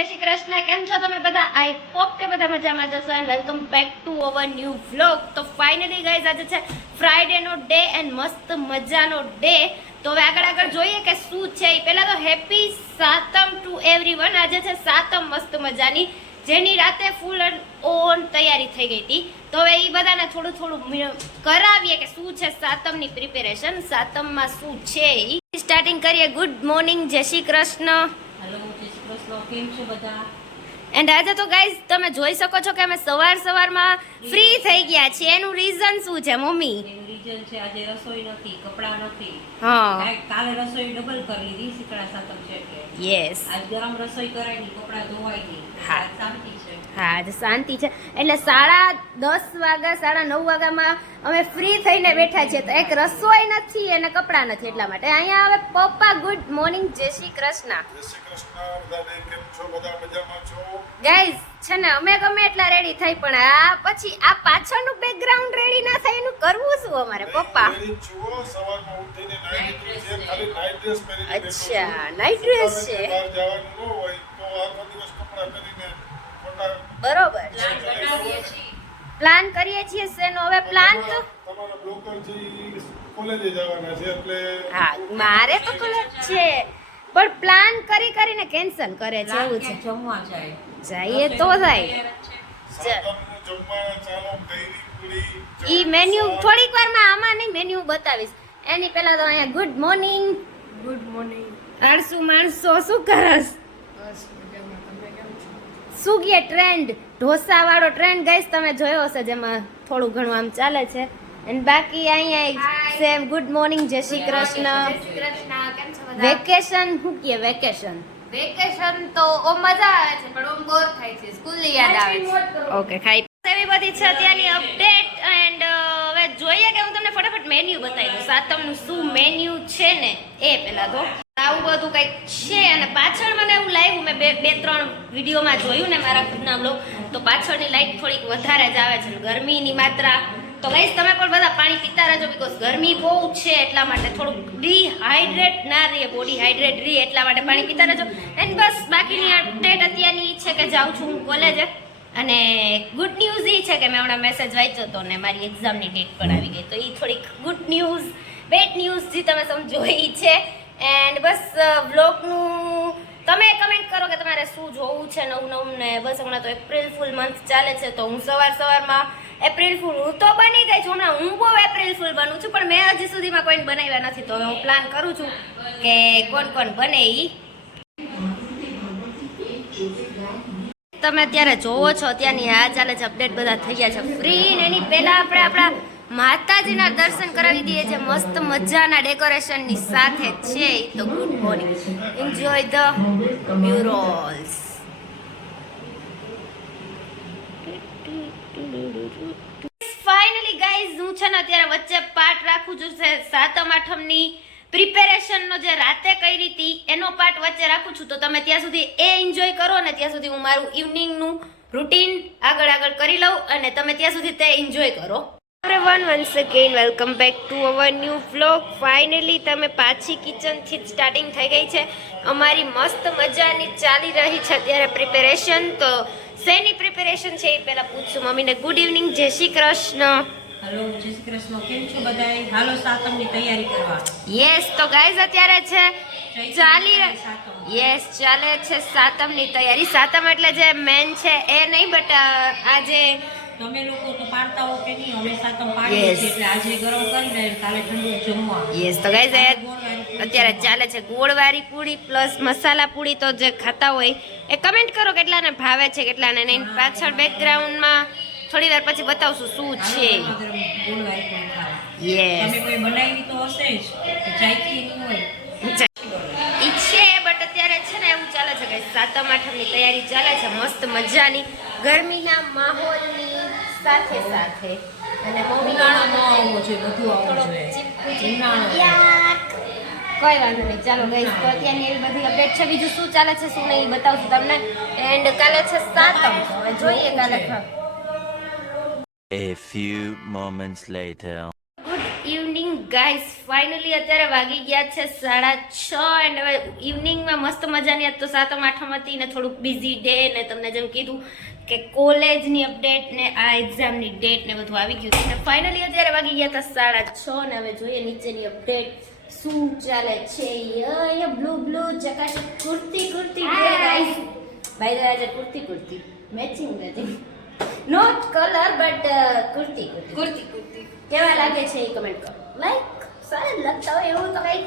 જય શ્રી કૃષ્ણ. કેમ છો તમે બધા? આઈ હોપ કે બધા મજામાં જશો and welcome back to our new vlog તો ફાઇનલી ગાઈઝ આજે છે ફ્રાઈડે નો ડે એન્ડ મસ્ત મજાનો ડે તો હવે આગળ આગળ જોઈએ કે શું છે એ પહેલાં તો હેપી સાતમ ટુ એવરીવન આજે છે સાતમ મસ્ત મજાની, જેની રાતે ફૂલ ઓન તૈયારી થઈ ગઈ હતી. તો હવે એ બધાને થોડું થોડું કરાવીએ કે શું છે સાતમની પ્રિપેરેશન સાતમમાં શું છે એ સ્ટાર્ટિંગ કરીએ. ગુડ મોર્નિંગ જય શ્રી કૃષ્ણ હેલો જય શ્રી કૃષ્ણ કેમ છો બધા? એન્ડ આજે તો ગાઈઝ તમે જોઈ શકો છો કે અમે સવાર સવારમાં ફ્રી થઈ ગયા છીએ. એનું રીઝન શું છે મમ્મી? રીઝન છે આજે રસોઈ નથી કપડાં નથી. હા. કાલે રસોઈ ડબલ કરી લીધી શીતળા સાતમ છે એટલે યસ આજ ગરમ રસોઈ કરાય નહીં કપડાં ધોવાઈ નહીં હા. શાંતિ છે. હા આજે શાંતિ છે. એટલે સાડા દસ વાગ્યા સાડા નવ વાગ્યામાં અમે ફ્રી થઈને બેઠા છીએ તો એક રસોઈ નથી અને કપડાં નથી એટલા માટે. અહીંયા હવે પપ્પા ગુડ મોર્નિંગ જય શ્રી કૃષ્ણ. છો? છો? ગાઈઝ છે ને અમે ગમે એટલા રેડી થઈ પણ આ પછી આ પાછળનું બેકગ્રાઉન્ડ રેડી ના થાય એનું કરવું શું અમારે પપ્પા? અચ્છા જ છુઓ સવારમાં ઉઠીને નાઈ લીધું છે ખાલી નાઈટ ડ્રેસ પહેરીને બેઠો છું. અચ્છા નાઇટ ડ્રેસ કારણ કે છે બહાર જવાનું ન હોય તો આખો દિવસ કપડાં પહેરીને ખોટા બરોબર પ્લાન બનાવીએ છીએ પ્લાન કરીએ છીએ શેનો? હવે પ્લાન તો તમારા બ્લોકર કોલેજે જવાના છે એટલે હા મારે તો કોલેજ છે પણ પ્લાન કરી કરીને કેન્સલ કરે છે એવું છે. જમવા જાય. જઈએ તો પૂરી ઈ મેન્યુ થોડીક વારમાં આમાં નહીં મેન્યુ બતાવીશ. એની પહેલા તો અહીંયા ગુડ મોર્નિંગ ગુડ મોર્નિંગ અરસુ માણસો શું કરસ? શું કે ટ્રેન્ડ ઢોસા વાળો ટ્રેન્ડ ગઈશ તમે જોયો હશે જેમાં થોડું ઘણું આમ ચાલે છે. અને બાકી અહીંયા સેમ ગુડ મોર્નિંગ જય શ્રી કૃષ્ણ. વેકેશન શું કહે વેકેશન વેકેશન તો ઓમ મજા આવે છે પણ ઓમ બોર થાય છે. સ્કૂલ યાદ આવે છે. ઓકે ખાઈ એવી બધી છે અત્યારની અપડેટ એન્ડ હવે જોઈએ કે હું તમને ફટાફટ મેન્યુ બતાવી દઉં. સાતમનું શું મેન્યુ છે ને એ પહેલા તો. આવું બધું કંઈક છે અને પાછળ મને એવું લાગ્યું, મેં બે બે ત્રણ વિડીયોમાં જોયું ને મારા ખુદના બ્લોગ તો પાછળની લાઇટ થોડીક વધારે જ આવે છે. ગરમીની માત્રા. તો ગઈશ તમે પણ બધા પાણી પીતા રહેજો બિકોઝ ગરમી બહુ છે એટલા માટે થોડુંક ડિહાઇડ્રેટ ના રહીએ બોડી હાઇડ્રેટ રહી એટલા માટે પાણી પીતા રહેજો. એન્ડ બસ, બાકીની અપડેટ અત્યારની છે કે જાઉં છું હું કોલેજે અને ગુડ ન્યૂઝ એ છે કે મેં હમણાં મેસેજ વાંચ્યો હતો ને મારી એક્ઝામની ડેટ પણ આવી ગઈ. તો એ થોડીક ગુડ ન્યૂઝ બેડ જે તમે સમજો એ છે. બસ વ્લોગનું તમે કમેન્ટ કરો કે તમારે શું જોવું છે નવું નવું ને બસ, હમણાં તો એપ્રિલ ફૂલ મંથ ચાલે છે, તો હું સવાર સવારમાં એપ્રિલ ફૂલ હું તો બની ગઈ છું. હમણાં હું બહુ એપ્રિલ ફૂલ બનું છું, પણ મેં હજી સુધીમાં કોઈને બનાવ્યા નથી. તો હું પ્લાન કરું છું કે કોણ કોણ બને એ તમે અત્યારે જોવો છો, અત્યારની આ ચાલે છે અપડેટ બધા થઈ ગયા છે. ફ્રી ને એની પહેલા આપણે આપણા માતાજીના દર્શન કરાવી દઈએ છે મસ્ત મજાના ડેકોરેશનની સાથે છે તો good morning enjoy the murals finally guys હું છે ને અત્યારે વચ્ચે પાર્ટ રાખું છું સાતમ આઠમની પ્રિપેરેશનનો જે રાતે કરી હતી, એનો પાર્ટ વચ્ચે રાખું છું. તો તમે ત્યાં સુધી એ એન્જોય કરો ને ત્યાં સુધી હું મારું ઇવનિંગનું રૂટીન આગળ આગળ કરી લઉં અને તમે ત્યાં સુધી તે એન્જોય કરો. Everyone once again welcome back to our new vlog finally તમે પાછી કિચનથી જ સ્ટાર્ટિંગ થઈ ગઈ છે. અમારી મસ્ત મજાની ચાલી રહી છે અત્યારે પ્રિપેરેશન તો શેની પ્રિપેરેશન છે એ પહેલાં પૂછશું મમ્મીને. Good evening Jai Shri Krishna. Hello જય શ્રી કૃષ્ણ. કેમ છો બધાય? હાલો સાતમની તૈયારી કરવા. યસ તો ગાઈઝ અત્યારે છે ચાલી. યસ ચાલે છે સાતમની તૈયારી. સાતમ એટલે જે મેન છે એ નહીં બટ આજે તમે લોકો તો પાડતા હો કે નહીં? અમે સાતમ પાડીએ છીએ એટલે આજે ગરમ કરીને કાલે ઠંડુ જમવા યસ તો ગાઈઝ અત્યારે ચાલે છે ગોળવાળી પૂરી પ્લસ મસાલા પૂરી તો જે ખાતા હોય એ કમેન્ટ કરો કેટલાને ભાવે છે કેટલાને નહીં. પાછળ બેકગ્રાઉન્ડમાં થોડી વાર પછી બતાવશું શું છે. યસ તમે કોઈ બનાવી તો હશે જ કે નહીં હોય. ઈ બટ અત્યારે છે ને એવું ચાલે છે કે સાતમ આઠમની તૈયારી ચાલે છે મસ્ત મજાની ગરમીના માહોલની. સાથે સાથે. અને મમ્મી છે બધું ઉનાળો. યાક. કોઈ વાંધો નહીં. ચાલો ગઈ તો અત્યારની એવી બધી અપડેટ છે. બીજું શું ચાલે છે શું નહીં એ બતાવશું તમને. એન્ડ કાલે છે સાતમ. હવે જોઈએ કાલે. A few moments later. Guys finally અત્યારે વાગી ગયા છે સાડા છ એન્ડ હવે ઇવનિંગમાં મસ્ત મજાની આજ તો સાતમ આઠમ હતી ને થોડુંક બિઝી ડે ને તમને જેમ કીધું કે કોલેજની અપડેટ ને આ એક્ઝામની ડેટ ને બધું આવી ગયું છે. ફાઇનલી અત્યારે વાગી ગયા હતા સાડા છ ને હવે જોઈએ નીચેની અપડેટ શું ચાલે છે. યે બ્લુ બ્લુ ચકાચક કુર્તી કુર્તી ગાઈસ ભાઈ દાદા kurti kurti matching matching not colour but kurti kurti kurti કેવા લાગે છે એ કમેન્ટ કરો. લાઈક સારા લગતા હોય એવું તો કઈ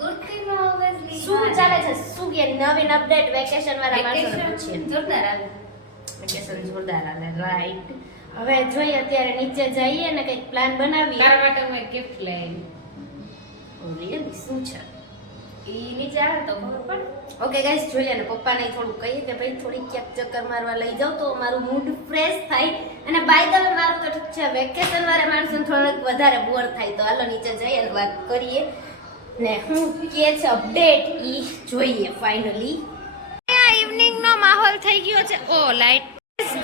કુર્તીમાં ઓબવિયસલી શું ચાલે છે? શું કે નવીન અપડેટ વેકેશન વાળા માણસોને પૂછીએ. જોરદાર આવે. વેકેશન જોરદાર આવે રાઈટ હવે જોઈએ અત્યારે નીચે જઈએ ને કંઈક પ્લાન બનાવીએ. તારા માટે હું ગિફ્ટ લઈ Really? શું છે? નીચે આવે તો ખબર ઓકે ગાઈસ જોઈએ ને પપ્પાને થોડું કહીએ કે ભાઈ થોડી ક્યાંક ચક્કર મારવા લઈ જાવ તો મારું મૂડ ફ્રેશ થાય. અને બાય ધ મારું તો ઠીક છે વેકેશન વાળા માણસોને થોડુંક વધારે બોર થાય. તો હાલો નીચે જઈએ અને વાત કરીએ. ને હું કે છે અપડેટ ઈ જોઈએ ફાઇનલી ઇવનિંગનો માહોલ થઈ ગયો છે. ઓ લાઈટ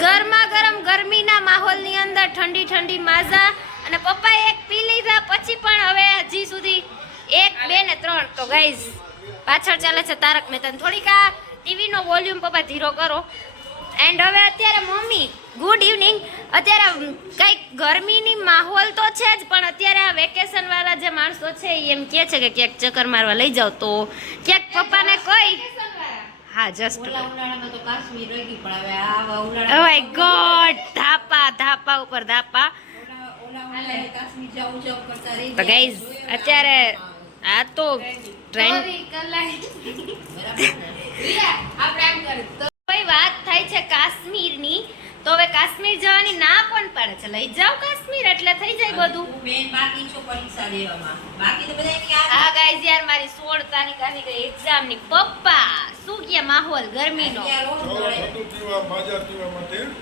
ગરમા ગરમ ગરમીના માહોલની અંદર ઠંડી ઠંડી માઝા અને પપ્પાએ એક પી લીધા, પછી પણ હવે હજી સુધી એક બે ને ત્રણ. તો ગાઈઝ પાછળ ચાલે છે તારક મહેતા થોડીક આ ટીવીનો વોલ્યુમ પપ્પા ધીરો કરો. એન્ડ હવે અત્યારે મમ્મી ગુડ ઇવનિંગ અત્યારે કંઈક ગરમીની માહોલ તો છે જ પણ અત્યારે આ વેકેશન વાળા જે માણસો છે એ એમ કહે છે કે ક્યાંક ચક્કર મારવા લઈ જાઓ તો. ક્યાંક પપ્પાને કોઈ હા જસ્ટ ઓ માય ગોડ ધાપા ધાપા ઉપર ધાપા. ઓલા ઓલા કાશ્મીર જાવું જાવું કરતા રહી તો ગાઈઝ અત્યારે આ તો ટ્રેન્ડ કોઈ વાત થાય છે કાશ્મીરની તો હવે કાશ્મીર જવાની ના પણ પડે છે. લઈ જાઓ કાશ્મીર એટલે થઈ જાય બધું. મેન બાકી છો પરીક્ષા દેવામાં. બાકી તો બધા આ- હા ગાઈઝ યાર મારી 16 તારીખ આવી ગઈ એક્ઝામની. પપ્પા શું કે માહોલ ગરમીનો?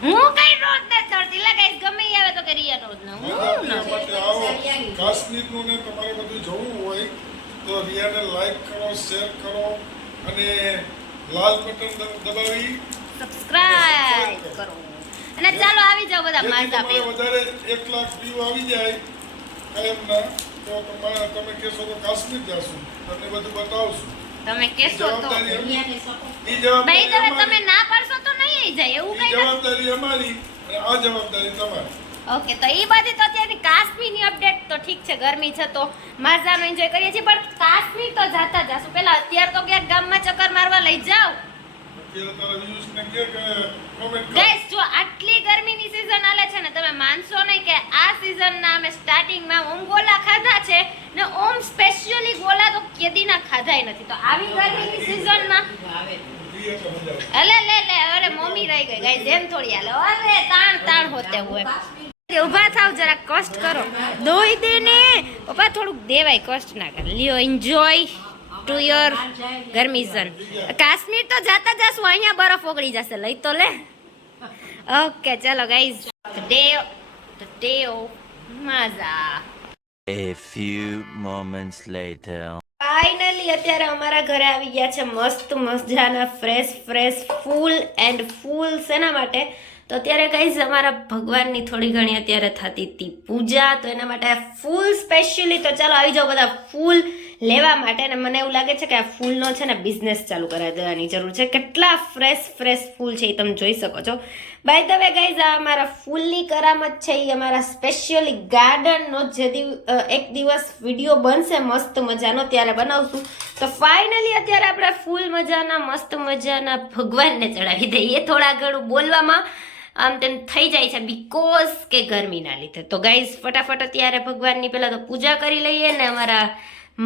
હું કઈ રોજ ન ચડતી લે ગાઈઝ ગમે તો કે રિયા રોજ ન. માજા હું ન પીવા માટે આવો. કાશ્મીરનું ને તમારે બધું જવું હોય તો રિયાને લાઈક કરો શેર કરો અને લાલ બટન દબાવી. સબસ્ક્રાઇબ કરો. અને ચાલો આવી જાઓ બધા માતા પે વધારે 1 લાખ વ્યૂ આવી જાય એમના તો તમારે તમે કહેશો તો કાશ્મીર જાશું. તમને બધું બતાવશું. તમે કેશો તો. ભાઈ તમે તમે ના પાડશો તો નહીં જાય. એવું કઈ જવાબદારી અમારી અને આ જવાબદારી તમારી. ઓકે તો એ બધી તો અત્યારની કાશ્મીરની અપડેટ તો ઠીક છે ગરમી છે તો માઝાનો એન્જોય કરીએ છીએ પણ કાશ્મીર તો જાતા જાશું પેલા અત્યારે તો ક્યાંક ગામમાં ચક્કર મારવા લઈ જાવ. ગાઈસ જો આટલી ગરમીની સીઝન આલે છે ને તમે માનશો નહીં કે આ સિઝનના અમે સ્ટાર્ટિંગમાં ઓમ ગોલા ખાધા છે ને ઓમ સ્પેશિયલી ગોલા તો કેદીના ખાધાય નથી. તો આવી ગરમીની સિઝનમાં. અલે લે લે અરે મમ્મી રહી ગઈ. ગાઈસ એમ થોડી હાલે. અરે તાણ તાણ હોતે હોય ઊભા થાવ જરા કષ્ટ કરો. દોઈ દે ને. પપ્પા થોડુંક દેવાય કષ્ટ ના કર. લ્યો એન્જોય ટુ યોર ગરમી ઝોન કાશ્મીર તો જાતા જાશું અહીંયા બરફ ઓગળી જશે. લઈ તો લે. ઓકે ચાલો ગાઈઝ ડે ડે માઝા A few moments later. Finally અત્યારે અમારા ઘરે આવી ગયા છે મસ્ત મજાના ફ્રેશ ફ્રેશ ફૂલ એન્ડ ફૂલ શેના માટે? તો અત્યારે કહીશ અમારા ભગવાનની થોડી ઘણી અત્યારે થતી હતી પૂજા, તો એના માટે ફૂલ સ્પેશિયલી તો ચાલો આવી જાઓ બધા ફૂલ લેવા માટે અને મને એવું લાગે છે કે આ ફૂલનો છે ને બિઝનેસ ચાલુ કરાવી દેવાની જરૂર છે. કેટલા ફ્રેશ ફ્રેશ ફૂલ છે એ તમે જોઈ શકો છો. બાય ધ વે ગાઈઝ આ અમારા ફૂલની કરામત છે એ અમારા સ્પેશિયલી ગાર્ડનનો જે એક દિવસ વીડિયો બનશે, મસ્ત મજાનો, ત્યારે બનાવશું. તો ફાઇનલી અત્યારે આપણે ફૂલ મજાના, મસ્ત મજાના ભગવાનને ચડાવી દઈએ થોડા ઘણું બોલવામાં. આમ તેમ થઈ જાય છે બીકોઝ કે ગરમીના લીધે. તો ગાઈઝ ફટાફટ અત્યારે ભગવાનની પહેલાં તો પૂજા કરી લઈએ ને અમારા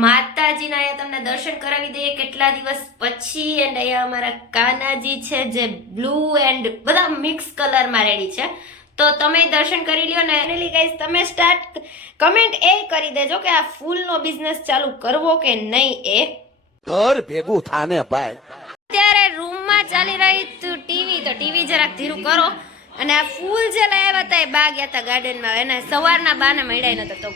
માતાજીના અહીંયા તમને દર્શન કરાવી દઈએ કેટલા દિવસ પછી. એન્ડ અહીંયા અમારા કાનાજી છે જે બ્લુ એન્ડ બધા મિક્સ કલરમાં રેડી છે. તો તમે દર્શન કરી લ્યો ને એનેલી ગાઈઝ તમે સ્ટાર્ટ કમેન્ટ એ કરી દેજો કે આ ફૂલનો બિઝનેસ ચાલુ કરવો કે નહીં એ. ઘર ભેગું થાને ભાઈ. અત્યારે રૂમમાં ચાલી રહી તું ટીવી તો ટીવી જરાક ધીરું કરો. અને આ ફૂલ જે લાવ્યા હતા એ બા ગયા હતા ગાર્ડનમાં એને સવારના બાને મળ્યા નતો તો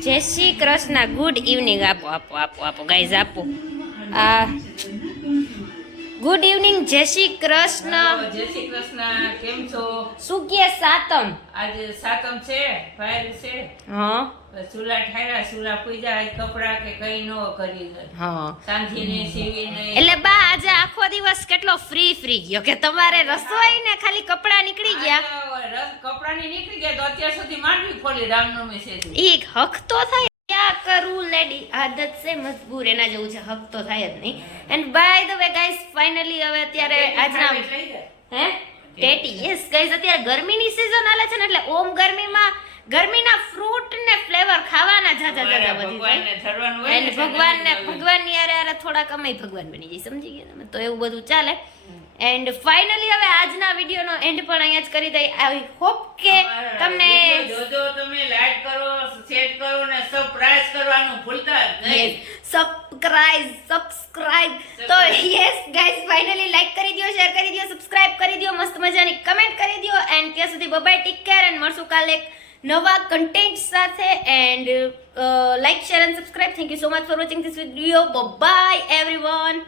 જય શ્રી કૃષ્ણ ગુડ ઇવનિંગ આપો આપો આપો આપો. ગાઈઝ આપો. આ ગુડ ઇવનિંગ જય શ્રી કૃષ્ણ. જય શ્રી કૃષ્ણ. કેમ છો? શું કે સાતમ? આજે સાતમ છે ફાયર છે. હા. કપડા એટલે બા આજે આખો દિવસ કેટલો ફ્રી ફ્રી ગયો કે તમારે રસોઈ ને ખાલી કપડા નીકળી ગયા? તો નીકળી ગયા તો અત્યાર સુધી માંડવી ખોલી રામનવમી છે એક હક તો થાય. ક્યાં કરું લેડી આદત છે મજબૂર એના જેવું છે. હક તો થાય જ નહીં. And by the way guys finally હવે અત્યારે આજના. હે? ટેટી યસ ગાઈસ અત્યારે ગરમીની સિઝન આલે છે ને એટલે ઓમ ગરમીમાં ગરમીના ફ્રૂટ ને ફ્લેવર ખાવાના જાજા જાજા બધી થાય. ભગવાનને ધરવાનું હોય એન્ડ ને ભગવાન ને ભગવાનની અરે અરે થોડાક અમે ભગવાન બની જઈએ સમજી ગયા તમે? તો એવું બધું ચાલે. એન્ડ ફાઇનલી હવે આજના વિડીયોનો એન્ડ પણ અહીંયા જ કરી દઈ આઈ હોપ કે તમને જોજો તમે લાઈક કરો શેર કરો ને સબસ્ક્રાઇબ કરવાનું ભૂલતા નહીં. સબસ્ક્રાઇબ સબસ્ક્રાઇબ તો યસ ગાઈસ ફાઇનલી લાઈક કરી દો શેર કરી દો સબસ્ક્રાઇબ કરી દો મસ્ત મજાની કમેન્ટ કરી દો એન્ડ ત્યાં સુધી બબાય ટેક કેર એન્ડ મળશું કાલે એક નવા કન્ટેન્ટ સાથે and like share and subscribe thank you so much for watching this video bye everyone